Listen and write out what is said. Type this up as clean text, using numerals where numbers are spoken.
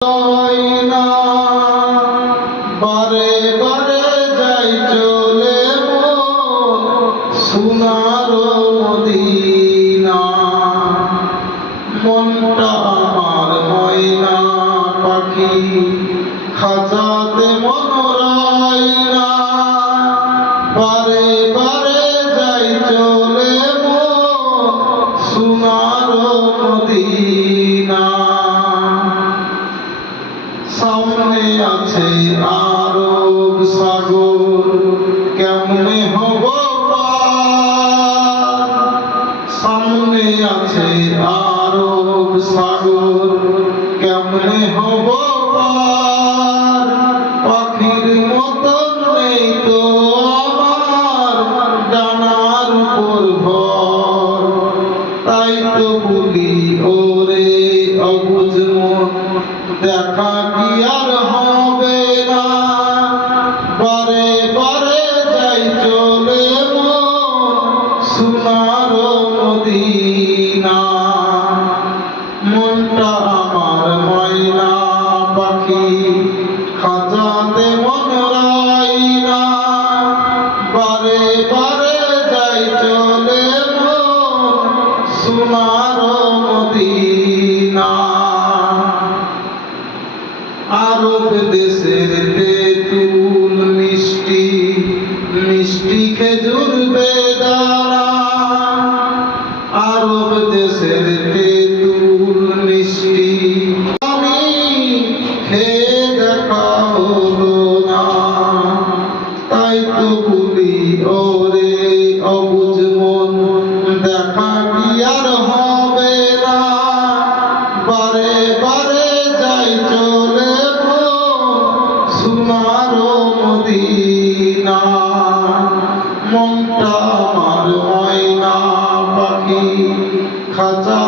না বারে বারে যাই চলে সোনার মদিনা। মনটা আমার ময়না পাখি খাঁচাতে মন রয় না। বারে বারে যাই চলে সোনার মদিনা। সামনে আছে আরব সাগর কেমনে হব পার। সামনে আছে আরব সাগর কেমনে হব পার। পাখির মতন নেই তো আমার ডানার উপর ভর। তাই তো বলি ওরে অবুঝ মন দেখা কি আর হবে না। বারে বারে যাই চলে সোনার মদিনা। মনটা আমার ময়না পাখি খাঁচাতে মন রয় না। বারে বারে যাই চলে সোনার মদিনা। আরব দেশের তেঁতুল মিষ্টি মিষ্টি খেজুর বেদানা। আরব দেশের তেঁতুল মিষ্টি আমি খেয়ে দেখা হলো না। তাই তো বলি ওরে অবুঝ মন দেখা কি আর হবে না। বারে বারে যাই চলে সোনার মদিনা। মনটা আমার ময়না পাখি খাঁচা